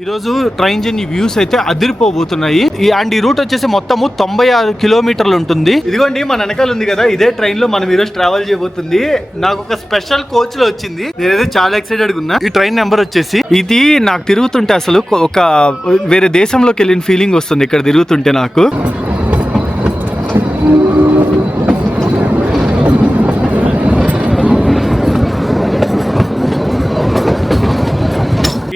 ఈ రోజు train journey views అయితే అదిరిపోబోతున్నాయి. అండ్ ఈ రూట్ వచ్చేసి మొత్తము 96 కిలోమీటర్లు ఉంటుంది. ఇదిగోండి మన వెనకాల ఉంది కదా, ఇదే ట్రైన్ లో మనం ఈ రోజు ట్రావెల్ చేయబోతుంది. నాకు ఒక స్పెషల్ కోచ్ లో వచ్చింది, నేనైతే చాలా ఎక్సైటెడ్ గా ఉన్నా. ఈ ట్రైన్ నెంబర్ వచ్చేసి ఇది నాకు తిరుగుతుంటే అసలు ఒక వేరే దేశంలోకి వెళ్ళిన ఫీలింగ్ వస్తుంది ఇక్కడ తిరుగుతుంటే నాకు.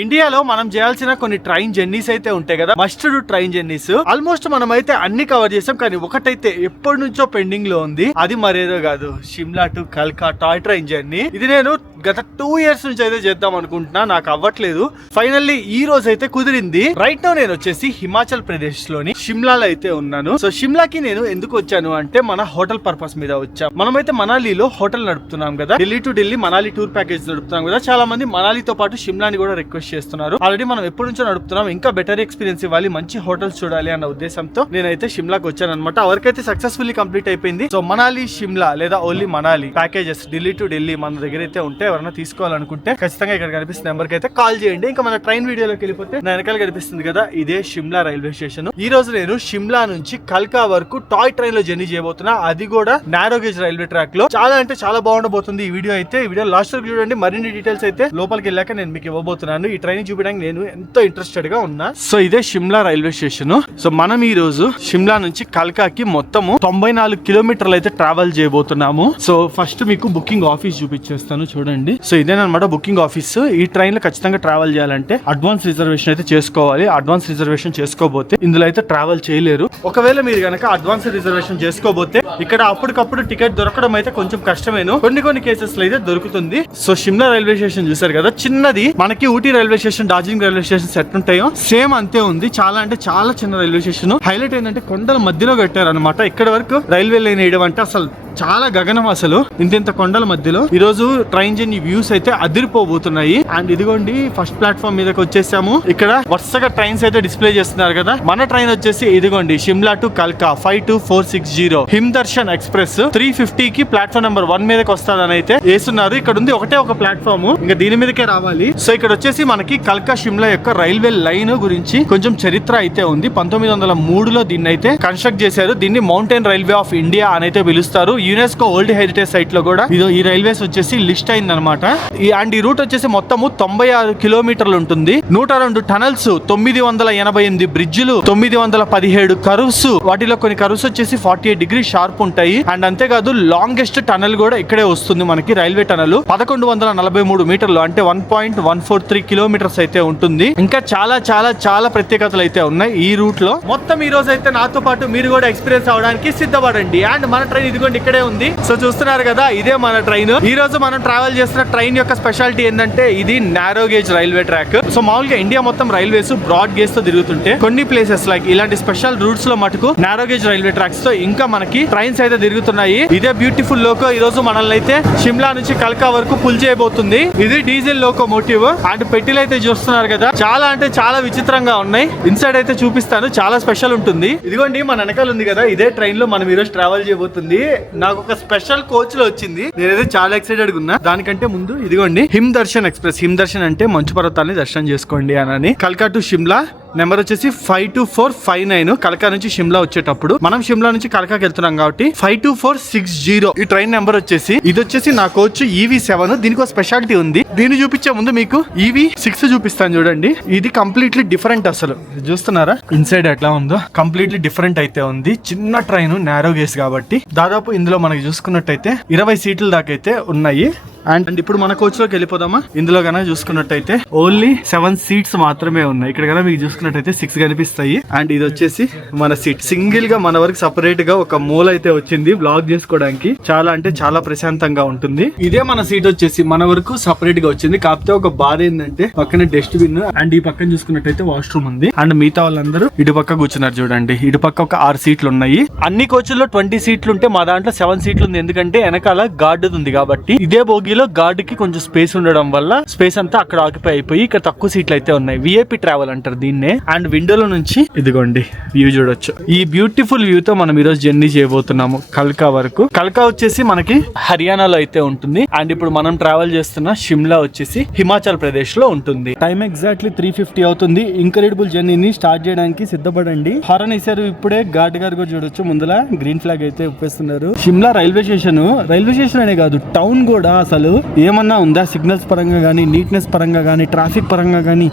ఇండియాలో మనం చేయాల్సిన కొన్ని ట్రైన్ జర్నీస్ అయితే ఉంటాయి కదా, must do train journeys. Almost మనం అయితే అన్ని కవర్ చేసాం, కానీ ఒకటైతే ఎప్పటి నుంచో పెండింగ్ లో ఉంది. అది మరేదో కాదు, షిమ్లా టు కల్కా టాయ్ ట్రైన్ జర్నీ. ఇది నేను గత 2 years నుంచి అయితే చేద్దాం అనుకుంటున్నా, నాకు అవ్వట్లేదు. ఫైనల్లీ ఈ రోజు అయితే కుదిరింది. రైట్ నౌ నేను వచ్చేసి హిమాచల్ ప్రదేశ్ లోని షిమ్లాలో అయితే ఉన్నాను. సో షిమ్లాకి నేను ఎందుకు వచ్చాను అంటే మన హోటల్ పర్పస్ మీద వచ్చాం. మనమైతే మనాలిలో హోటల్ నడుపుతున్నాం కదా, Delhi to Delhi Manali tour package నడుపుతున్నాం కదా. చాలా మంది మనాలితో పాటు షిమ్లాని కూడా రిక్వెస్ట్ చేస్తున్నారు. ఆల్రెడీ మనం ఎప్పటి నుంచో నడుపుతున్నాం, ఇంకా బెటర్ ఎక్స్పీరియన్స్ ఇవ్వాలి, మంచి హోటల్స్ చూడాలి అన్న ఉద్దేశంతో నేనైతే షిమ్లాకి వచ్చాను అనమాట. వరకైతే సక్సెస్ఫుల్లీ కంప్లీట్ అయిపోయింది. సో మనాలి షిమ్లా లేదా only Manali packages Delhi to Delhi మన దగ్గర అయితే ఉంటే ఎవరైనా తీసుకోవాలనుకుంటే ఖచ్చితంగా ఇక్కడ కనిపిస్తున్న నెంబర్ కి అయితే కాల్ చేయండి. ఇంకా మన ట్రైన్ వీడియోలోకి వెళ్ళిపోతే నా వెనకాల కనిపిస్తుంది కదా, ఇదే షిమ్లా రైల్వే స్టేషన్. ఈ రోజు నేను షిమ్లా నుంచి కల్కా వరకు టాయ్ ట్రైన్ లో జర్నీ చేయబోతున్నా, అది కూడా నారో గేజ్ రైల్వే ట్రాక్ లో. చాలా అంటే చాలా బాగుండబోతుంది ఈ వీడియో అయితే. ఈ వీడియో లాస్ట్ వరకు చూడండి, మరిన్ని డీటెయిల్స్ అయితే లోపలికి వెళ్ళాక నేను మీకు ఇవ్వబోతున్నాను. ఈ ట్రైన్ చూపించడానికి నేను ఎంతో ఇంట్రెస్టెడ్ గా ఉన్నా. సో ఇదే షిమ్లా రైల్వే స్టేషన్. సో మనం ఈ రోజు షిమ్లా నుంచి కల్కాకి మొత్తము 94 కిలోమీటర్లు అయితే ట్రావెల్ చేయబోతున్నాము. సో ఫస్ట్ మీకు బుకింగ్ ఆఫీస్ చూపించేస్తాను చూడండి. సో ఇదేనమాట బుకింగ్ ఆఫీస్. ఈ ట్రైన్ లో ఖచ్చితంగా ట్రావెల్ చేయాలంటే అడ్వాన్స్ రిజర్వేషన్ అయితే చేసుకోవాలి. అడ్వాన్స్ రిజర్వేషన్ చేసుకోబోతే ఇందులో అయితే ట్రావెల్ చేయలేరు. ఒకవేళ మీరు గనక అడ్వాన్స్ రిజర్వేషన్ చేసుకోబోతే ఇక్కడ అప్పటికప్పుడు టికెట్ దొరకడం అయితే కొంచెం కష్టమేను. కొన్ని కేసెస్ లో అయితే దొరుకుతుంది. సో షిమ్లా రైల్వే స్టేషన్ చూసారు కదా, చిన్నది. మనకి Ooty railway station, Darjeeling railway station set ఉంటాయో సేమ్ అంతే ఉంది. చాలా అంటే చాలా చిన్న రైల్వే స్టేషన్. హైలైట్ ఏంటంటే కొండల మధ్యలో కట్టారు అనమాట. ఇక్కడ వరకు రైల్వే లైన్ వేయడం అంటే అసలు చాలా గగనం. అసలు ఇంత కొండల మధ్యలో ఈ రోజు ట్రైన్ జర్నీ వ్యూస్ అయితే అదిరిపోబోతున్నాయి. అండ్ ఇదిగోండి ఫస్ట్ ప్లాట్ఫామ్ మీదకి వచ్చేసాము. ఇక్కడ వరుసగా ట్రైన్స్ అయితే డిస్ప్లే చేస్తున్నారు కదా. మన ట్రైన్ వచ్చేసి ఇదిగోండి షిమ్లా టు కల్కా 52460 హిమ్ దర్శన్ ఎక్స్ప్రెస్ 350 కి ప్లాట్ఫామ్ నెంబర్ 1 మీదకి వస్తాదని అయితే వేస్తున్నారు. ఇక్కడ ఉంది ఒకటే ఒక ప్లాట్ఫామ్, ఇంకా దీని మీదకే రావాలి. సో ఇక్కడ వచ్చేసి మనకి కల్కా షిమ్లా యొక్క రైల్వే లైన్ గురించి కొంచెం చరిత్ర అయితే ఉంది. 1903లో దీన్ని అయితే కన్స్ట్రక్ట్ చేశారు. దీన్ని మౌంటైన్ రైల్వే ఆఫ్ ఇండియా అని అయితే పిలుస్తారు. యునెస్కో వరల్డ్ హెరిటేజ్ సైట్ లో కూడా ఈ రైల్వేస్ వచ్చేసి లిస్ట్ అయింది అనమాట. అండ్ ఈ రూట్ వచ్చేసి మొత్తము 96 కిలోమీటర్లు ఉంటుంది. 102 టనల్స్, 988 బ్రిడ్జిలు, 917 కర్వ్స్. వాటిలో కొన్ని కర్వ్స్ వచ్చేసి 48 డిగ్రీ షార్ప్ ఉంటాయి. అండ్ అంతేకాదు లాంగెస్ట్ టనల్ కూడా ఇక్కడే వస్తుంది మనకి. రైల్వే టనల్ 1143 మీటర్లు అంటే 1.143 కిలోమీటర్స్ అయితే ఉంటుంది. ఇంకా చాలా చాలా చాలా ప్రత్యేకతలు అయితే ఉన్నాయి ఈ రూట్ లో. మొత్తం ఈ రోజు అయితే నాతో పాటు మీరు కూడా ఎక్స్పీరియన్స్ అవడానికి సిద్ధపడండి. అండ్ మన ట్రైన్ ఇదిగోండి ఇక్కడే ఉంది. సో చూస్తున్నారు కదా, ఇదే మన ట్రైన్. ఈ రోజు మనం ట్రావెల్ చేస్తున్న ట్రైన్ యొక్క స్పెషాలిటీ ఏంటంటే ఇది narrow gauge railway track. So మామూలుగా ఇండియా మొత్తం రైల్వేస్ బ్రాడ్ గేజ్ తో తిరుగుతుంటే కొన్ని ప్లేసెస్ లైక్ ఇలాంటి స్పెషల్ రూట్స్ లో మటుకు నారో గేజ్ రైల్వే ట్రాక్స్ తో ఇంకా మనకి ట్రైన్స్ అయితే తిరుగుతున్నాయి. ఇదే బ్యూటిఫుల్ లోకో ఈ రోజు మనల్ని అయితే షిమ్లా నుంచి కల్కా వరకు పుల్ చేయబోతుంది. ఇది డీజిల్ లోకోమోటివ్. అండ్ పెట్టిలు అయితే చూస్తున్నారు కదా, చాలా అంటే చాలా విచిత్రంగా ఉన్నాయి. ఇన్సైడ్ అయితే చూపిస్తాను, చాలా స్పెషల్ ఉంటుంది. ఇదిగోండి మన వెనకాల ఉంది కదా, ఇదే ట్రైన్ లో మనం ఈ రోజు ట్రావెల్ చేయబోతుంది. నాకు ఒక స్పెషల్ కోచ్ లో వచ్చింది, నేనైతే చాలా ఎక్సైటెడ్ గా ఉన్నా. దానికంటే ముందు ఇదిగోండి him Darshan express. Him Darshan అంటే మంచు పర్వతాన్ని దర్శనం చేసుకోండి అని. కల్కా టు షిమ్లా నెంబర్ వచ్చేసి 52459. కల్కా నుంచి షిమ్లా వచ్చేటప్పుడు మనం షిమ్లా నుంచి కల్కాకి వెళ్తున్నాం కాబట్టి 52460 ఈ ట్రైన్ నెంబర్ వచ్చేసి. ఇది వచ్చేసి నా కోచ్ EV7. దీనికి ఒక స్పెషాలిటీ ఉంది. దీన్ని చూపించే ముందు మీకు EV6 చూపిస్తాను చూడండి. ఇది కంప్లీట్లీ డిఫరెంట్. అసలు చూస్తున్నారా ఇన్సైడ్ ఎట్లా ఉందో, కంప్లీట్లీ డిఫరెంట్ అయితే ఉంది. చిన్న ట్రైన్, నారో గేజ్ కాబట్టి దాదాపు ఇందులో మనకి చూసుకున్నట్టయితే 20 సీట్ల దాకా అయితే ఉన్నాయి. అండ్ ఇప్పుడు మన కోచ్ లోకి వెళ్ళిపోదామా. ఇందులో కనుక చూసుకున్నట్టయితే ఓన్లీ 7 సీట్స్ మాత్రమే ఉన్నాయి. ఇక్కడ కనుక మీకు చూసుకున్నట్టయితే 6 కనిపిస్తాయి. అండ్ ఇది వచ్చేసి మన సీట్. సింగిల్ గా మన వరకు సపరేట్ గా ఒక మూల అయితే వచ్చింది బ్లాక్ చేసుకోవడానికి. చాలా అంటే చాలా ప్రశాంతంగా ఉంటుంది. ఇదే మన సీట్ వచ్చేసి మన వరకు సపరేట్ గా వచ్చింది. కాకపోతే ఒక బాధ ఏంటంటే పక్కన డస్ట్ బిన్ అండ్ ఈ పక్కన చూసుకున్నట్టయితే వాష్రూమ్ ఉంది. అండ్ మిగతా వాళ్ళందరూ ఇటు పక్క కూర్చున్నారు చూడండి. ఇటు పక్క ఒక 6 సీట్లు ఉన్నాయి. అన్ని కోచ్ల్లో 20 సీట్లు ఉంటే మా దాంట్లో 7 సీట్లు ఉంది. ఎందుకంటే వెనకాల గార్డు ఉంది కాబట్టి. ఇదే బోగి బోగిలో గార్డ్ కి కొంచెం స్పేస్ ఉండడం వల్ల స్పేస్ అంతా అక్కడ ఆక్యుపై అయిపోయి ఇక్కడ తక్కువ సీట్లు అయితే ఉన్నాయి. విఐపి ట్రావెల్ అంటారు దీన్నే. అండ్ విండోలో నుంచి ఇదిగోండి వ్యూ చూడొచ్చు. ఈ బ్యూటిఫుల్ వ్యూ తో మనం ఈరోజు జర్నీ చేయబోతున్నాము కల్కా వరకు. కల్కా వచ్చేసి మనకి హర్యానాలో అయితే ఉంటుంది. అండ్ ఇప్పుడు మనం ట్రావెల్ చేస్తున్న షిమ్లా వచ్చేసి హిమాచల్ ప్రదేశ్ లో ఉంటుంది. టైం ఎగ్జాక్ట్లీ 3:50 అవుతుంది. ఇంక్రెడిబుల్ జర్నీని స్టార్ట్ చేయడానికి సిద్ధపడండి. హారన్ ఇసారు ఇప్పుడే గార్డ్ గారు కూడా చూడొచ్చు. ముందల గ్రీన్ ఫ్లాగ్ అయితే ఉపేస్తున్నారు. షిమ్లా రైల్వే స్టేషన్ అనే కాదు, టౌన్ కూడా అసలు ఏమన్నా ఉందా సిగ్నల్స్ పరంగా కానీ, నీట్నెస్ పరంగా కానీ, ట్రాఫిక్ పరంగా కానీ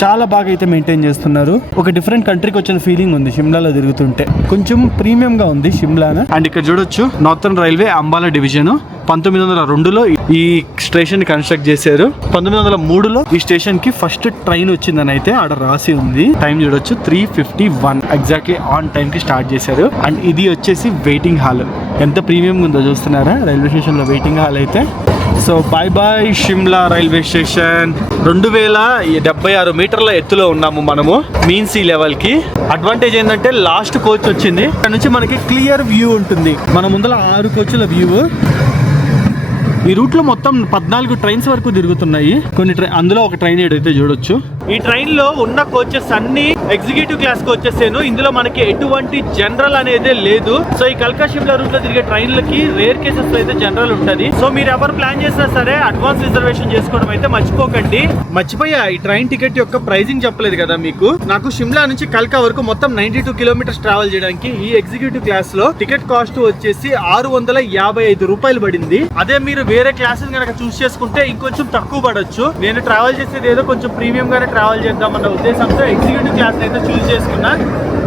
చాలా బాగా అయితే మెయింటైన్ చేస్తున్నారు. ఒక డిఫరెంట్ కంట్రీకి వచ్చిన ఫీలింగ్ ఉంది షిమ్లాలో తిరుగుతుంటే. కొంచెం ప్రీమియం గా ఉంది షిమ్లా. అండ్ ఇక్కడ చూడొచ్చు నార్థన్ రైల్వే అంబాలా డివిజన్ 1902లో ఈ స్టేషన్ ని కన్స్ట్రక్ట్ చేశారు. 1903లో ఈ స్టేషన్ కి ఫస్ట్ ట్రైన్ వచ్చిందని అయితే ఆడ రాసి ఉంది. టైం చూడొచ్చు 3:51 ఎగ్జాక్ట్లీ ఆన్ టైం కి స్టార్ట్ చేశారు. అండ్ ఇది వచ్చేసి వెయిటింగ్ హాల్. ఎంత ప్రీమియం ఉందో చూస్తున్నారా రైల్వే స్టేషన్ లో వెయిటింగ్ హాల్ అయితే. So bye Shimla railway station. 2076 మీటర్ల ఎత్తులో ఉన్నాము మనము మీన్ సీ లెవెల్ కి. అడ్వాంటేజ్ ఏంటంటే లాస్ట్ కోచ్ వచ్చింది. అక్కడ నుంచి మనకి క్లియర్ వ్యూ ఉంటుంది. మన ముందర 6 కోచ్ల వ్యూ. ఈ రూట్ లో మొత్తం 14 ట్రైన్స్ వరకు తిరుగుతున్నాయి. కొన్ని అందులో ఒక ట్రైన్ ఏదైతే చూడొచ్చు. ఈ ట్రైన్ లో ఉన్న కోచెస్ అన్ని ఎగ్జిక్యూటివ్ క్లాస్ కోచెస్. ఇందులో మనకి ఎటువంటి జనరల్ అనేది లేదు. సో ఈ కల్కా షిమ్లా రూట్ లో తిరిగే ట్రైన్లకి రేర్ కేసెస్ లో అయితే జనరల్ ఉంటది. సో మీరు ఎవరు ప్లాన్ చేసినా సరే అడ్వాన్స్ రిజర్వేషన్ చేసుకోవడం అయితే మర్చిపోకండి. మర్చిపోయా, ఈ ట్రైన్ టికెట్ యొక్క ప్రైజింగ్ చెప్పలేదు కదా మీకు. నాకు షిమ్లా నుంచి కల్కా వరకు మొత్తం 92 కిలోమీటర్స్ ట్రావెల్ చేయడానికి ఈ ఎగ్జిక్యూటివ్ క్లాస్ లో టికెట్ కాస్ట్ వచ్చేసి 655 రూపాయలు పడింది. అదే మీరు వేరే క్లాసెస్ కనుక చూస్ చేసుకుంటే ఇంకొంచెం తక్కువ పడొచ్చు. నేను ట్రావెల్ చేసేది ఏదో కొంచెం ప్రీమియం గానే ట్రావెల్ చేద్దామన్న ఉద్దేశంతో ఎగ్జిక్యూటివ్ క్లాస్ అయితే చూస్ చేసుకున్నా.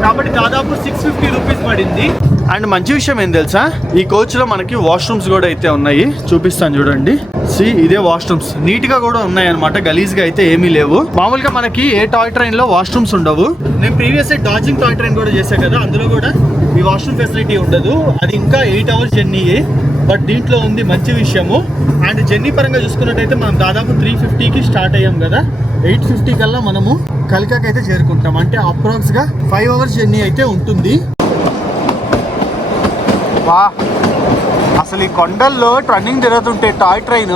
కాబట్టి దాదాపు 650 రూపీస్ పడింది. అండ్ మంచి విషయం ఏం తెలుసా, ఈ కోచ్ లో మనకి వాష్రూమ్స్ కూడా అయితే ఉన్నాయి. చూపిస్తాను చూడండి. ఇదే వాష్రూమ్స్ నీట్ గా కూడా ఉన్నాయి అనమాట. గలీజ్ గా అయితే ఏమీ లేవు. మామూలుగా మనకి ఏ టాయ్ ట్రైన్ లో వాష్రూమ్స్ ఉండవు. నేను ప్రీవియస్ డార్జిలింగ్ టాయ్ ట్రైన్ కూడా చేశాను కదా, అందులో కూడా ఈ వాష్రూమ్ ఫెసిలిటీ ఉండదు. అది ఇంకా 8 అవర్స్ జర్నీ. బట్ దీంట్లో ఉంది మంచి విషయము. అండ్ జర్నీ పరంగా చూసుకున్నట్టయితే మనం దాదాపు 3:50కి స్టార్ట్ అయ్యాం కదా, 8:50 కల్లా మనము కల్కాకి అయితే చేరుకుంటాం. అంటే అప్రాక్స్ గా 5 అవర్స్ జర్నీ అయితే ఉంటుంది. వా, అసలు ఈ కొండల్లో ట్రన్నింగ్ తిరుగుతుంటే toy train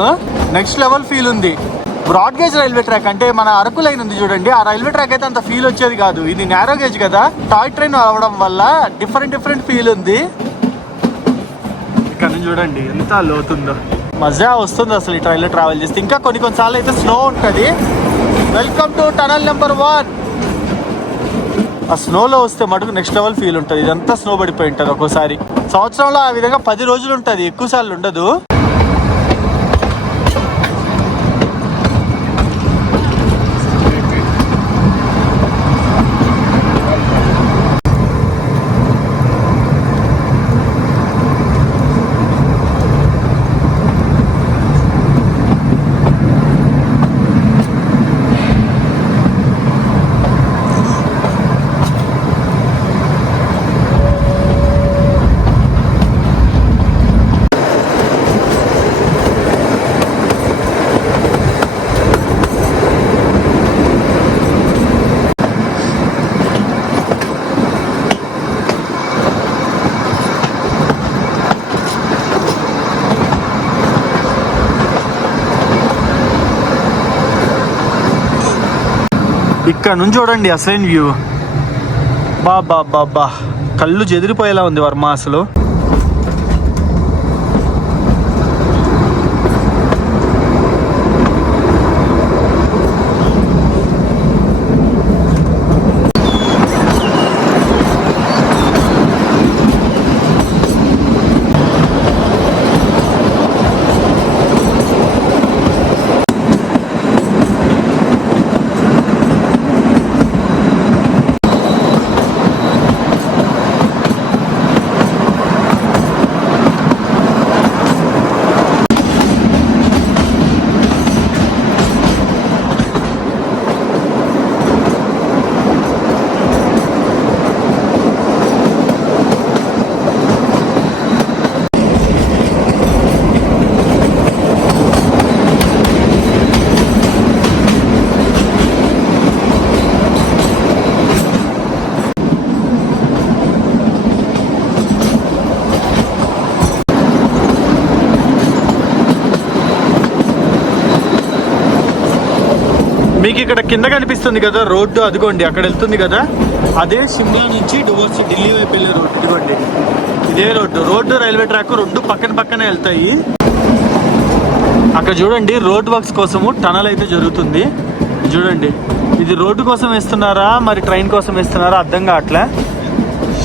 next level feel ఉంది. బ్రాడ్ గేజ్ రైల్వే ట్రాక్ అంటే మన అరకు లైన్ ఉంది చూడండి, ఆ రైల్వే ట్రాక్ అయితే అంత ఫీల్ వచ్చేది కాదు. ఇది నేరో గేజ్ కదా, టాయ్ ట్రైన్ అవడం వల్ల డిఫరెంట్ ఫీల్ ఉంది. ఇక్కడ నుంచి చూడండి ఎంత లోతుందో, మజా వస్తుంది అసలు ఈ ట్రైన్లో ట్రావెల్ చేస్తే. ఇంకా కొన్నిసార్లు అయితే స్నో ఉంటుంది. Welcome to tunnel number 1. ఆ స్నోలో వస్తే మటుకు నెక్స్ట్ లెవెల్ ఫీల్ ఉంటుంది. ఇదంతా స్నో పడిపోయి ఉంటుంది. ఒక్కోసారి సంవత్సరంలో ఆ విధంగా 10 రోజులు ఉంటుంది, ఎక్కువ సార్లు ఉండదు. ఇక్కడ నుంచి చూడండి అసలైన వ్యూ. బా కళ్ళు చెదిరిపోయేలా ఉంది వర్మ అసలు. మీకు ఇక్కడ కింద కనిపిస్తుంది కదా రోడ్డు, అదిగోండి అక్కడ వెళ్తుంది కదా, అదే షిమ్లా నుంచి టువర్డ్స్ ఢిల్లీ వైపు వెళ్ళే రోడ్డు. ఇదిగోండి ఇదే రోడ్డు రైల్వే ట్రాక్ రెండు పక్కనే వెళ్తాయి. అక్కడ చూడండి రోడ్ వర్క్స్ కోసము టనల్ అయితే జరుగుతుంది. చూడండి ఇది రోడ్డు కోసం వేస్తున్నారా మరి ట్రైన్ కోసం వేస్తున్నారా అర్థం కావట్లే.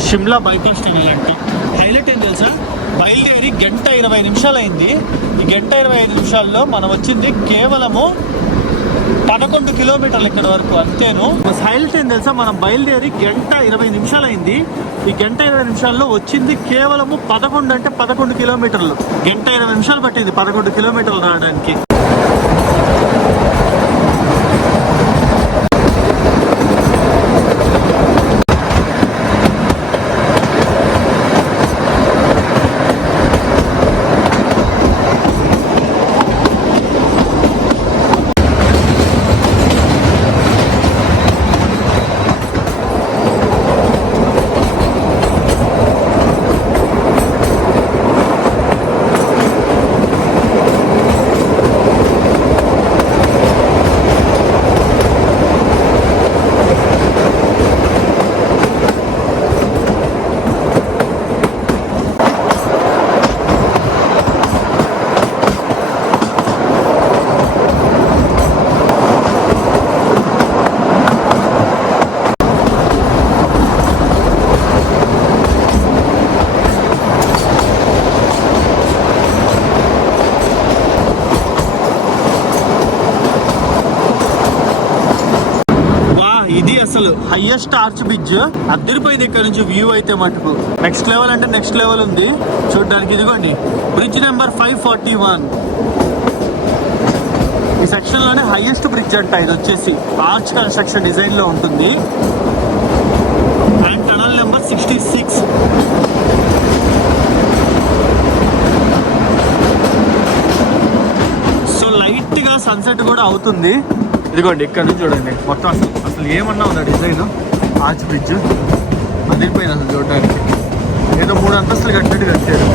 షిమ్లా బైపాస్ టనల్ అంటే హైలైట్ ఏం తెలుసా, బయలుదేరి 1:20 నిమిషాలు అయింది. ఈ 1:25 నిమిషాల్లో మనం వచ్చింది కేవలము 11 కిలోమీటర్లు ఇక్కడ వరకు, అంతేను. హైలైట్ ఏం తెలుసా, మనం బయలుదేరి 1:20 నిమిషాలు అయింది. ఈ 1:20 నిమిషాల్లో వచ్చింది కేవలము 11 కిలోమీటర్లు. 1:20 నిమిషాలు పట్టింది 11 కిలోమీటర్లు రావడానికి. ఇది అసలు హైయెస్ట్ ఆర్చ్ బ్రిడ్జ్, అద్దరిపోయింది ఇక్కడ నుంచి వ్యూ అయితే మటుకు. నెక్స్ట్ లెవెల్ అంటే నెక్స్ట్ లెవెల్ ఉంది చూడడానికి. ఇదిగోండి బ్రిడ్జ్ నెంబర్ 541. ఈ సెక్షన్ లోనే హైయెస్ట్ బ్రిడ్జ్ అంట. ఇది వచ్చేసి ఆర్చ్ కన్స్ట్రక్షన్ డిజైన్ లో ఉంటుంది. And tunnel number 66. So light గా సన్సెట్ కూడా అవుతుంది. ఇదిగోండి ఇక్కడ నుంచి చూడండి మొత్తం అసలు ఏమన్నా ఉందా డిజైన్. ఆర్చ్ బ్రిడ్జ్ అదిరిపోయింది అసలు చూడడానికి. ఏదో 3 అంతస్తులు కట్టినట్టు కట్టారు.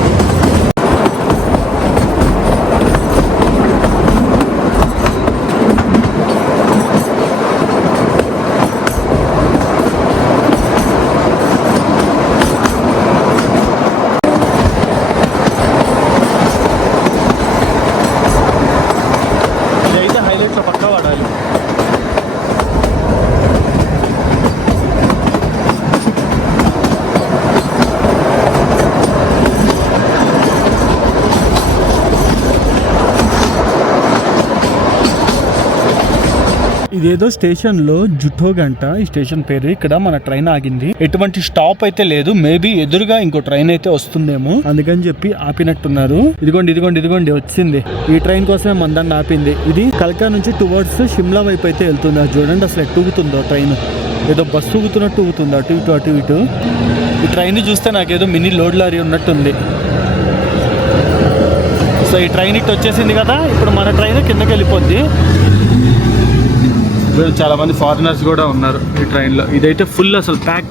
ఇదైతే హైలైట్లో పక్కా వాడాలి. ఇదేదో స్టేషన్ లో జుట్టోగ్ అంట ఈ స్టేషన్ పేరు. ఇక్కడ మన ట్రైన్ ఆగింది. ఎటువంటి స్టాప్ అయితే లేదు. మేబీ ఎదురుగా ఇంకో ట్రైన్ అయితే వస్తుందేమో, అందుకని చెప్పి ఆపినట్టున్నారు. ఇదిగోండి వచ్చింది. ఈ ట్రైన్ కోసమే మందాన్ని ఆపింది. ఇది కల్కా నుంచి టువర్డ్స్ షిమ్లా వైపు అయితే వెళ్తుంది. అది చూడండి అసలు ఎట్టు ఊగుతుందో ట్రైన్. ఏదో బస్సు ఊగుతున్నట్టు ఊగుతుంది అటు ఇటు. ఈ ట్రైన్ చూస్తే నాకేదో మినీ లోడ్ లారీ ఉన్నట్టుంది. సో ఈ ట్రైన్ ఇటు వచ్చేసింది కదా, ఇప్పుడు మన ట్రైన్ కిందకి వెళ్ళిపోద్ది. చాలా మంది ఫారినర్స్ కూడా ఉన్నారు ఈ ట్రైన్లో. ఇదైతే ఫుల్ అసలు ప్యాక్,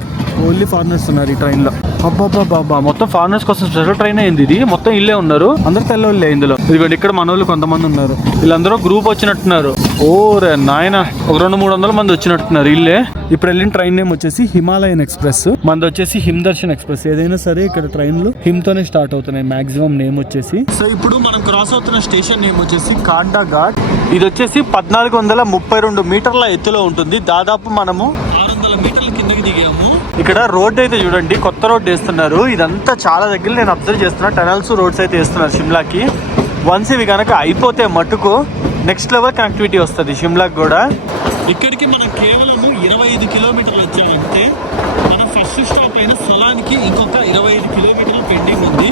ఓన్లీ ఫారినర్స్ ఉన్నారు ఈ ట్రైన్లో. అబ్బాబ్బాబ్బా మొత్తం ఫారినర్స్ కోసం స్పెషల్ ట్రైన్ అయింది ఇది. మొత్తం ఇల్లే ఉన్నారు, అందరు తెల్లవాళ్ళే ఇందులో. ఇదిగోండి ఇక్కడ మన వాళ్ళు కొంతమంది ఉన్నారు. వీళ్ళందరూ గ్రూప్ వచ్చినట్టున్నారు. ఓరే నాయన, ఒక 200-300 మంది వచ్చినట్టున్నారు ఇల్లే. ఇప్పుడు వెళ్ళిన ట్రైన్ నేమ్ వచ్చేసి హిమాలయన్ ఎక్స్ప్రెస్, మనది వచ్చేసి హిమ్ దర్శన్ ఎక్స్ప్రెస్. ఏదైనా సరే ఇక్కడ ట్రైన్లు హిమ్ తోనే స్టార్ట్ అవుతున్నాయి మాక్సిమం నేమ్ వచ్చేసి. సో ఇప్పుడు మనం క్రాస్ అవుతున్న స్టేషన్ నేమ్ వచ్చేసి కాండా ఘాట్. ఇది వచ్చేసి 1432 మీటర్ల ఎత్తులో ఉంటుంది. దాదాపు మనము 600 మీటర్ల కిందకి దిగాము. ఇక్కడ రోడ్ అయితే చూడండి, కొత్త రోడ్ వేస్తున్నారు. ఇదంతా చాలా దగ్గర నేను అబ్జర్వ్ చేస్తున్నా. టనల్స్, రోడ్స్ అయితే వేస్తున్నారు షిమ్లాకి. వన్స్ ఇవి కనుక అయిపోతే మటుకు నెక్స్ట్ లెవెల్ కనెక్టివిటీ వస్తుంది షిమ్లాకి కూడా. ఇక్కడికి మనం కేవలము 25 కిలోమీటర్లు వచ్చామంటే మనం ఫస్ట్ స్టాప్ అయిన సొలానికి ఇంకొక 25 కిలోమీటర్లు పెండింగ్ ఉంది.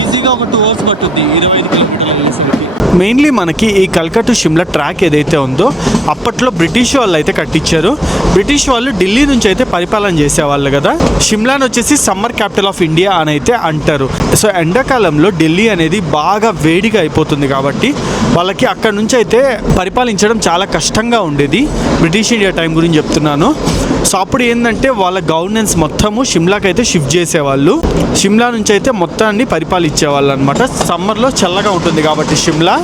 ఈజీగా ఒక 2 hours పట్టుద్ది 25 కిలోమీటర్లు వెళ్ళేసరికి. మెయిన్లీ మనకి ఈ కల్కా టు షిమ్లా ట్రాక్ ఏదైతే ఉందో అప్పట్లో బ్రిటిష్ వాళ్ళు అయితే కట్టించారు. బ్రిటిష్ వాళ్ళు ఢిల్లీ నుంచి అయితే పరిపాలన చేసేవాళ్ళు కదా. షిమ్లాని వచ్చేసి సమ్మర్ క్యాపిటల్ ఆఫ్ ఇండియా అని అయితే అంటారు. సో ఎండాకాలంలో ఢిల్లీ అనేది బాగా వేడిగా అయిపోతుంది కాబట్టి వాళ్ళకి అక్కడ నుంచి అయితే పరిపాలించడం చాలా కష్టంగా ఉండేది. బ్రిటిష్ ఇండియా టైం గురించి చెప్తున్నాను. సో అప్పుడు ఏంటంటే వాళ్ళ గవర్నెన్స్ మొత్తము షిమ్లాకి అయితే షిఫ్ట్ చేసేవాళ్ళు. షిమ్లా నుంచి అయితే మొత్తాన్ని పరిపాలించేవాళ్ళు అనమాట. సమ్మర్లో చల్లగా ఉంటుంది కాబట్టి షిమ్లా.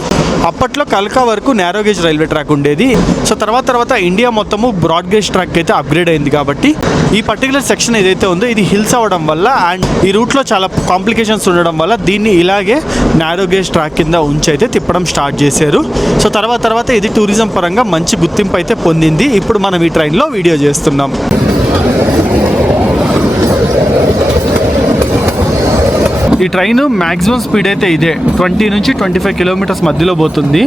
అప్పట్లో కల్కా వరకు నేరో గేజ్ రైల్వే ట్రాక్ ఉండేది. సో తర్వాత ఇండియా మొత్తము బ్రాడ్ గేజ్ ట్రాక్ అయితే అప్గ్రేడ్ అయింది కాబట్టి ఈ పర్టికులర్ సెక్షన్ ఏదైతే ఉందో ఇది హిల్స్ అవ్వడం వల్ల అండ్ ఈ రూట్లో చాలా కాంప్లికేషన్స్ ఉండడం వల్ల దీన్ని ఇలాగే నేరో గేజ్ ట్రాక్ కింద ఉంచి అయితే తిప్పడం స్టార్ట్ చేశారు. సో తర్వాత ఇది టూరిజం పరంగా మంచి గుర్తింపు అయితే పొందింది. ఇప్పుడు మనం ఈ ట్రైన్లో వీడియో చేస్తున్నాం. ఈ ట్రైన్ మ్యాక్సిమం స్పీడ్ అయితే ఇదే 20 నుంచి 25 కిలోమీటర్స్ మధ్యలో పోతుంది,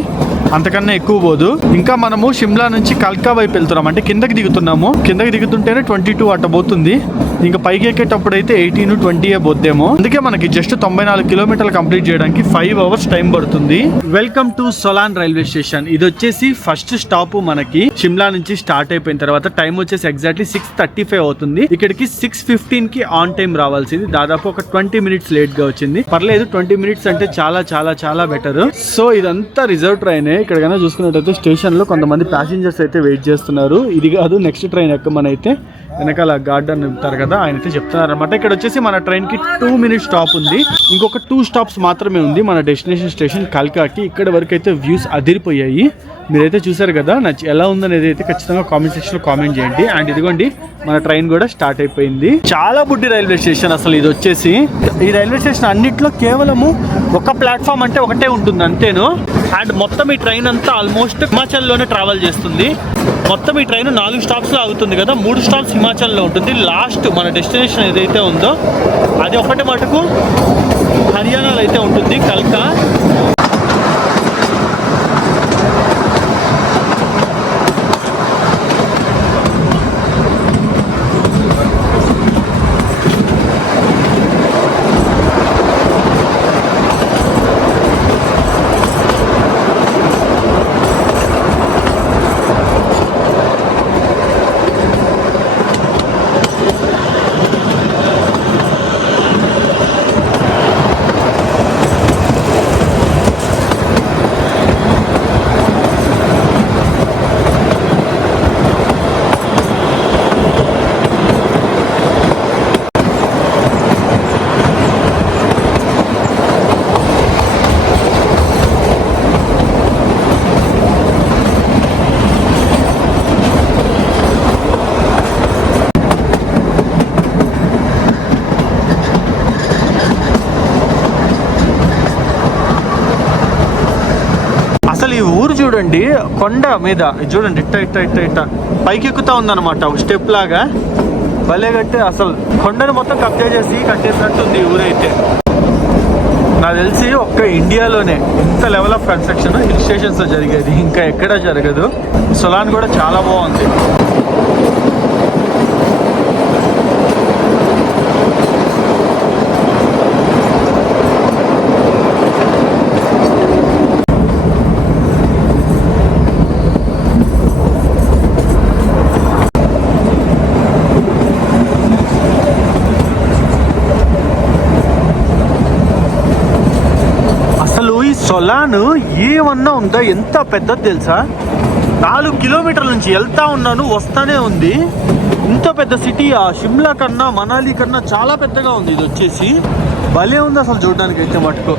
అంతకన్నా ఎక్కువ పోదు. ఇంకా మనము షిమ్లా నుంచి కల్కా వైపు వెళ్తున్నాం, అంటే కిందకి దిగుతున్నాము. కిందకి దిగుతుంటేనే 22 అట్ట పోతుంది. ఇంకా పైకి ఎక్కేటప్పుడు అయితే 18-20 పోద్దేమో. అందుకే మనకి జస్ట్ 94 కిలోమీటర్లు కంప్లీట్ చేయడానికి 5 అవర్స్ టైం పడుతుంది. Welcome to Solang railway station. ఇది వచ్చేసి ఫస్ట్ స్టాప్ మనకి షిమ్లా నుంచి స్టార్ట్ అయిపోయిన తర్వాత టైం వచ్చేసి ఎగ్జాక్ట్లీ 6:35 అవుతుంది. ఇక్కడికి 6:15 కి ఆన్ టైం రావాల్సింది, దాదాపు ఒక 20 మినిట్స్ లేట్ గా వచ్చింది. పర్లేదు, 20 మినిట్స్ అంటే చాలా చాలా చాలా బెటర్. సో ఇదంతా రిజర్వ్ ట్రైన్. ఇక్కడ కన్నా చూసుకున్నట్టయితే స్టేషన్ లో కొంతమంది ప్యాసింజర్స్ అయితే వెయిట్ చేస్తున్నారు. ఇది కాదు, నెక్స్ట్ ట్రైన్ ఎక్కమనైతే వెనకాల గార్డెన్ ఉంటారు కదా, ఆయన అయితే చెప్తున్నారు అనమాట. ఇక్కడ వచ్చేసి మన ట్రైన్ కి 2 మినిట్స్ స్టాప్ ఉంది. ఇంకొక 2 స్టాప్స్ మాత్రమే ఉంది మన డెస్టినేషన్ స్టేషన్ కల్కాకి. ఇక్కడ వరకు అయితే వ్యూస్ అదిరిపోయాయి. మీరైతే చూసారు కదా, ఎలా ఉందనేది అయితే ఖచ్చితంగా కామెంట్ సెక్షన్ లో కామెంట్ చేయండి. అండ్ ఇదిగోండి మన ట్రైన్ కూడా స్టార్ట్ అయిపోయింది. చాలా బుడ్డి రైల్వే స్టేషన్ అసలు ఇది వచ్చేసి. ఈ రైల్వే స్టేషన్ అన్నిట్లో కేవలము ఒక ప్లాట్ఫామ్ అంటే ఒకటే ఉంటుంది అంతేను. అండ్ మొత్తం ఈ ట్రైన్ అంతా ఆల్మోస్ట్ హిమాచల్లోనే ట్రావెల్ చేస్తుంది. మొత్తం ఈ ట్రైన్ 4 స్టాప్స్లో ఆగుతుంది కదా, 3 స్టాప్స్ హిమాచల్లో ఉంటుంది. లాస్ట్ మన డెస్టినేషన్ ఏదైతే ఉందో అది ఒకటి మటుకు హర్యానాలో అయితే ఉంటుంది, కల్కా. ఈ ఊరు చూడండి, కొండ మీద చూడండి ఇట్ట పైకి ఎక్కుతా ఉందన్నమాట, స్టెప్ లాగా. భలే కట్టి అసలు కొండను మొత్తం కబ్జా చేసి కట్టేసినట్టుంది ఈ ఊరైతే. నాకు తెలిసి ఒక్క ఇండియాలోనే ఇంత level of construction hill stations లో జరిగేది ఇంకా ఎక్కడా జరగదు. సోలాన్ కూడా చాలా బాగుంది. సోలాన్ ఏమన్నా ఉందా, ఎంత పెద్దది తెలుసా? 4 కిలోమీటర్ల నుంచి వెళ్తా ఉన్నాను, వస్తానే ఉంది. ఇంత పెద్ద సిటీ ఆ షిమ్లా కన్నా మనాలి కన్నా చాలా పెద్దగా ఉంది. ఇది వచ్చేసి భలే ఉంది అసలు చూడడానికి అయితే మటుకు.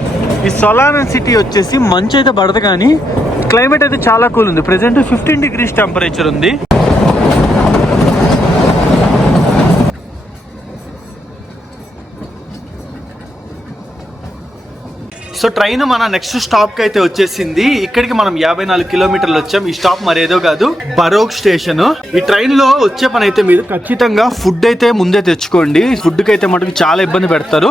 ఈ సోలాన్ సిటీ వచ్చేసి మంచి అయితే పడదు, కానీ క్లైమేట్ అయితే చాలా కూల్ ఉంది. ప్రెసెంట్ 15 డిగ్రీస్ టెంపరేచర్ ఉంది. సో ట్రైన్ మన నెక్స్ట్ స్టాప్ కి అయితే వచ్చేసింది. ఇక్కడికి మనం 54 కిలోమీటర్లు వచ్చాం. ఈ స్టాప్ మరేదో కాదు, బరోక్ స్టేషన్. ఈ ట్రైన్ లో వచ్చే పని అయితే మీరు ఖచ్చితంగా ఫుడ్ అయితే ముందే తెచ్చుకోండి. ఫుడ్ కి అయితే మటుకు చాలా ఇబ్బంది పెడతారు.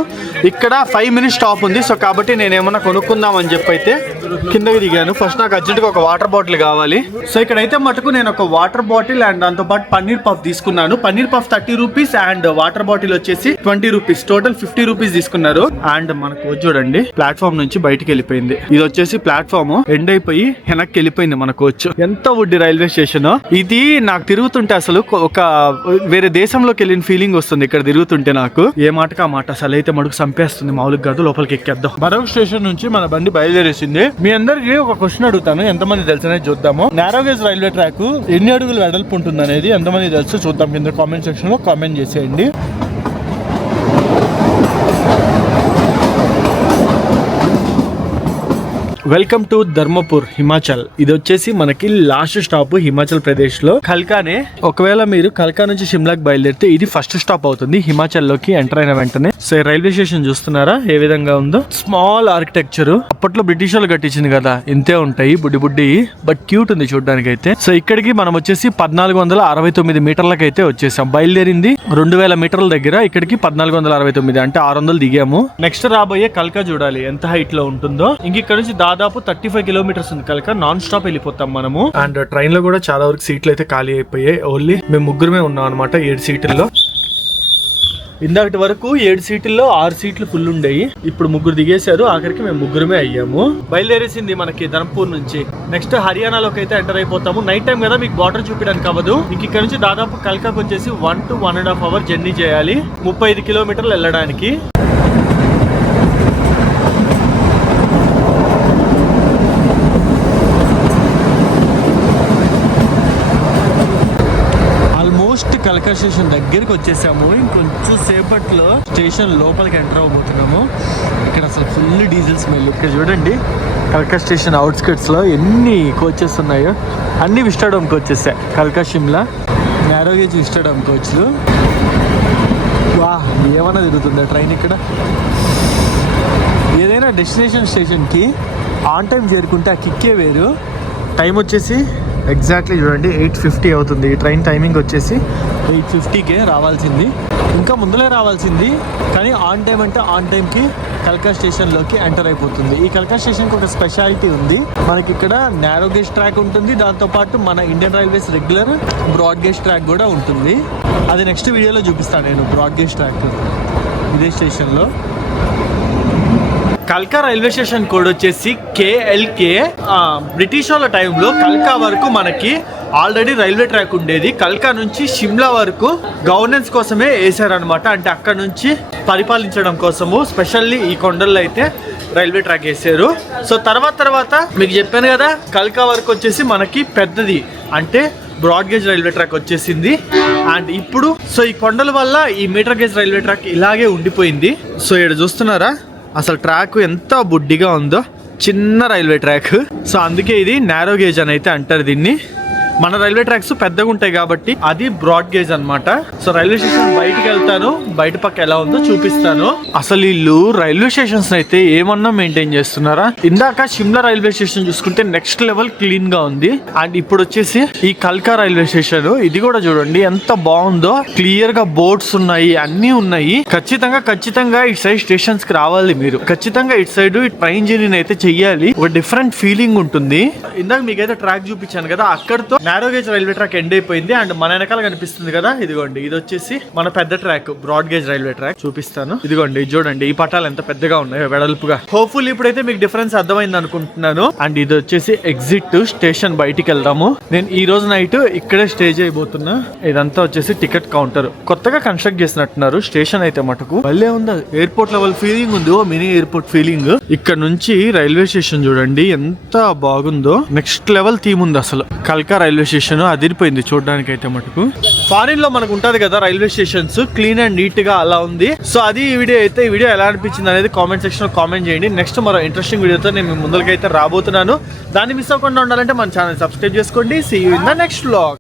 ఇక్కడ 5 మినిట్స్ స్టాప్ ఉంది. సో కాబట్టి నేను ఏమన్నా కొనుక్కుందాం అని చెప్పి అయితే కిందకి దిగాను. ఫస్ట్ నాకు అర్జెంట్ గా ఒక వాటర్ బాటిల్ కావాలి. సో ఇక్కడైతే మటుకు నేను ఒక వాటర్ బాటిల్ అండ్ దాంతో పాటు పన్నీర్ పఫ్ తీసుకున్నాను. Paneer puff 30 rupees and water bottle వచ్చేసి 20 రూపీస్, టోటల్ 50 రూపీస్ తీసుకున్నారు. అండ్ మనకు చూడండి ప్లాట్ఫామ్ ప్లాట్ఫామ్ నుంచి బయటికి వెళ్ళిపోయింది. ఇది వచ్చేసి ప్లాట్ఫామ్ ఎండ్ అయిపోయి వెనక్కి వెళ్ళిపోయింది మన కోచ్. ఎంత వుడ్డి రైల్వే స్టేషన్ ఇది. నాకు తిరుగుతుంటే అసలు ఒక వేరే దేశంలోకి వెళ్ళిన ఫీలింగ్ వస్తుంది ఇక్కడ తిరుగుతుంటే. నాకు ఏ మాటకు ఆ మాట అసలు అయితే మడుగు చంపేస్తుంది. మామూలుగా కాదు. లోపలికి ఎక్కేద్దాం. బరౌన్ స్టేషన్ నుంచి మన బండి బయలుదేరేసింది. మీ అందరికి ఒక క్వశ్చన్ అడుగుతాను, ఎంతమంది తెలుసు చూద్దాము. నారో గేజ్ రైల్వే ట్రాక్ ఎన్ని అడుగులు వెడల్పు ఉంటుంది అనేది ఎంతమంది తెలుసు చూద్దాం. కింద కామెంట్ సెక్షన్ లో కామెంట్ చేసేయండి. Welcome to Dharmapur, Himachal. ఇది వచ్చేసి మనకి లాస్ట్ స్టాప్ హిమాచల్ ప్రదేశ్ లో కల్కానే. ఒకవేళ మీరు కల్కా నుంచి షిమ్లాకి బయలుదేరితే ఇది ఫస్ట్ స్టాప్ అవుతుంది హిమాచల్ లోకి ఎంటర్ అయిన వెంటనే. సో రైల్వే స్టేషన్ చూస్తున్నారా ఏ విధంగా ఉందో. స్మాల్ ఆర్కిటెక్చర్, అప్పట్లో బ్రిటిష్ వాళ్ళు కట్టించింది కదా, ఇంతే ఉంటాయి బుడ్డి బుడ్డి, బట్ క్యూట్ ఉంది చూడడానికి అయితే. సో ఇక్కడికి మనం వచ్చేసి 1469 మీటర్లకు అయితే వచ్చేసాం. బయలుదేరింది 2000 మీటర్ల దగ్గర, ఇక్కడికి 1469 అంటే 600 దిగాము. నెక్స్ట్ రాబోయే కల్కా చూడాలి ఎంత హైట్ లో ఉంటుందో. ఇంక ఇక్కడ నుంచి దాదాపు 35 కిలోమీటర్స్ ఉంది కల్కా. నాన్ స్టాప్ వెళ్ళిపోతాం మనము. అండ్ ట్రైన్ లో కూడా చాలా వరకు సీట్లు అయితే ఖాళీ అయిపోయాయి. ఓన్లీ మేము ముగ్గురమే ఉన్నాం అనమాట 7 సీట్లలో. ఇందాకటి వరకు 7 సీట్లలో 6 సీట్లు ఫుల్ ఉండేవి. ఇప్పుడు ముగ్గురు దిగేశారు. ఆఖరికి మేము ముగ్గురమే అయ్యాము. బయలుదేరేసింది మనకి ధర్మపూర్ నుంచి. నెక్స్ట్ హర్యానాలోకి అయితే ఎంటర్ అయిపోతాము. నైట్ టైం కదా, మీకు బార్డర్ చూపించడానికి అవ్వదు. ఇంక ఇక్కడ నుంచి దాదాపు కల్కాకు వచ్చేసి 1 to 1.5 అవర్ జర్నీ చేయాలి, 35 కిలోమీటర్లు వెళ్ళడానికి. కల్కా స్టేషన్ దగ్గరికి వచ్చేసాము. ఇంకొంచెం సేపట్లో స్టేషన్ లోపలికి ఎంటర్ అవబోతున్నాము. ఇక్కడ అసలు ఫుల్ డీజిల్ స్మెల్. ఇక్కడ చూడండి కల్కా స్టేషన్ అవుట్స్కట్స్ లో ఎన్ని కోచెస్ ఉన్నాయో. అన్ని విస్టాడోమ్కి వచ్చేసాయి. కల్కా షిమ్లా నారో గేజ్ విస్టాడోమ్ కోచ్లు. వా, ఏమన్నా తిరుగుతుందా ట్రైన్ ఇక్కడ. ఏదైనా డెస్టినేషన్ స్టేషన్కి ఆన్ టైం చేరుకుంటే ఆ కిక్కే వేరు. టైం వచ్చేసి ఎగ్జాక్ట్లీ చూడండి 8:50 అవుతుంది. ఈ ట్రైన్ టైమింగ్ వచ్చేసి 8:50కే రావాల్సింది, ఇంకా ముందులే రావాల్సింది. కానీ ఆన్ టైం అంటే ఆన్ టైంకి కల్కా స్టేషన్లోకి ఎంటర్ అయిపోతుంది. ఈ కల్కా స్టేషన్కి ఒక స్పెషాలిటీ ఉంది. మనకి ఇక్కడ నారో గేజ్ ట్రాక్ ఉంటుంది, దాంతోపాటు మన Indian railways regular broad gauge track కూడా ఉంటుంది. అది నెక్స్ట్ వీడియోలో చూపిస్తాను నేను. బ్రాడ్ గేజ్ ట్రాక్ ఇదే స్టేషన్లో. కల్కా రైల్వే స్టేషన్ కోడ్ వచ్చేసి KLK. బ్రిటిష్ వాళ్ళ టైంలో కల్కా వరకు మనకి ఆల్రెడీ రైల్వే ట్రాక్ ఉండేది. కల్కా నుంచి షిమ్లా వరకు గవర్నెన్స్ కోసమే వేసారనమాట. అంటే అక్కడ నుంచి పరిపాలించడం కోసము స్పెషల్లీ ఈ కొండల్లో అయితే రైల్వే ట్రాక్ వేసారు. సో తర్వాత మీకు చెప్పాను కదా, కల్కా వరకు వచ్చేసి మనకి పెద్దది అంటే బ్రాడ్ గేజ్ రైల్వే ట్రాక్ వచ్చేసింది. అండ్ ఇప్పుడు సో ఈ కొండల వల్ల ఈ మీటర్ గేజ్ రైల్వే ట్రాక్ ఇలాగే ఉండిపోయింది. సో ఇక్కడ చూస్తున్నారా అసలు ట్రాక్ ఎంత బుడ్డిగా ఉందో, చిన్న రైల్వే ట్రాక్. సో అందుకే ఇది నారో గేజ్ అని అయితే అంటారు దీన్ని. మన రైల్వే ట్రాక్స్ పెద్దగా ఉంటాయి కాబట్టి అది బ్రాడ్ గేజ్ అన్నమాట. సో రైల్వే స్టేషన్ బయటికి వెళ్తాను, బయట పక్క ఎలా ఉందో చూపిస్తాను. అసలు వీళ్ళు రైల్వే స్టేషన్స్ అయితే ఏమన్నా మెయింటైన్ చేస్తున్నారా. ఇందాక షిమ్లా రైల్వే స్టేషన్ చూసుకుంటే నెక్స్ట్ లెవెల్ క్లీన్ గా ఉంది. అండ్ ఇప్పుడు వచ్చేసి ఈ కల్కా రైల్వే స్టేషన్, ఇది కూడా చూడండి ఎంత బాగుందో. క్లియర్ గా బోర్డ్స్ ఉన్నాయి, అన్ని ఉన్నాయి. ఖచ్చితంగా ఇటు సైడ్ స్టేషన్స్ కి రావాలి మీరు. ఖచ్చితంగా ఇటు సైడ్ ట్రైన్ జర్నీ అయితే చెయ్యాలి. ఒక డిఫరెంట్ ఫీలింగ్ ఉంటుంది. ఇందాక మీకైతే ట్రాక్ చూపించాను కదా, అక్కడతో narrow gauge railway track end అయిపోయింది. అండ్ మన వెనకాల కనిపిస్తుంది కదా, ఇదిగోండి ఇది వచ్చేసి మన పెద్ద track broad gauge railway track. చూపిస్తాను. ఇదిగోండి చూడండి ఈ పట్టాలు ఎంత పెద్దగా ఉన్నాయో వెడల్పుగా. హోప్ఫుల్లీ ఇప్పుడైతే మీకు డిఫరెన్స్ అర్థమైంది అనుకుంటున్నాను. అండ్ ఇది వచ్చేసి ఎగ్జిట్ స్టేషన్, బయటికి వెళ్దాము. నేను ఈ రోజు నైట్ ఇక్కడే స్టే చేయబోతున్నా. ఇదంతా వచ్చేసి టికెట్ కౌంటర్, కొత్తగా కన్స్ట్రక్ట్ చేసినట్టున్నారు. స్టేషన్ అయితే మటుకు భలే ఉంది. ఎయిర్పోర్ట్ లెవెల్ ఫీలింగ్ ఉంది, మినీ ఎయిర్పోర్ట్ ఫీలింగ్. ఇక్కడ నుంచి రైల్వే స్టేషన్ చూడండి ఎంత బాగుందో. నెక్స్ట్ లెవెల్ థీమ్ ఉంది అసలు. కల్కా రైల్వే స్టేషన్ అదిరిపోయింది చూడడానికి అయితే మటుకు. ఫారిన్ లో మనకు ఉంటది కదా railway stations, clean and neat గా అలా ఉంది. సో అది ఈ వీడియో అయితే. ఈ వీడియో ఎలా అనిపించింది అనేది కామెంట్ సెక్షన్ లో కామెంట్ చేయండి. నెక్స్ట్ మరో ఇంట్రెస్టింగ్ వీడియోతో నేను ముందుకైతే రాబోతున్నాను. దాన్ని మిస్ అవ్వకుండా ఉండాలంటే మన ఛానల్ సబ్స్క్రైబ్ చేసుకోండి. See you in the next vlog.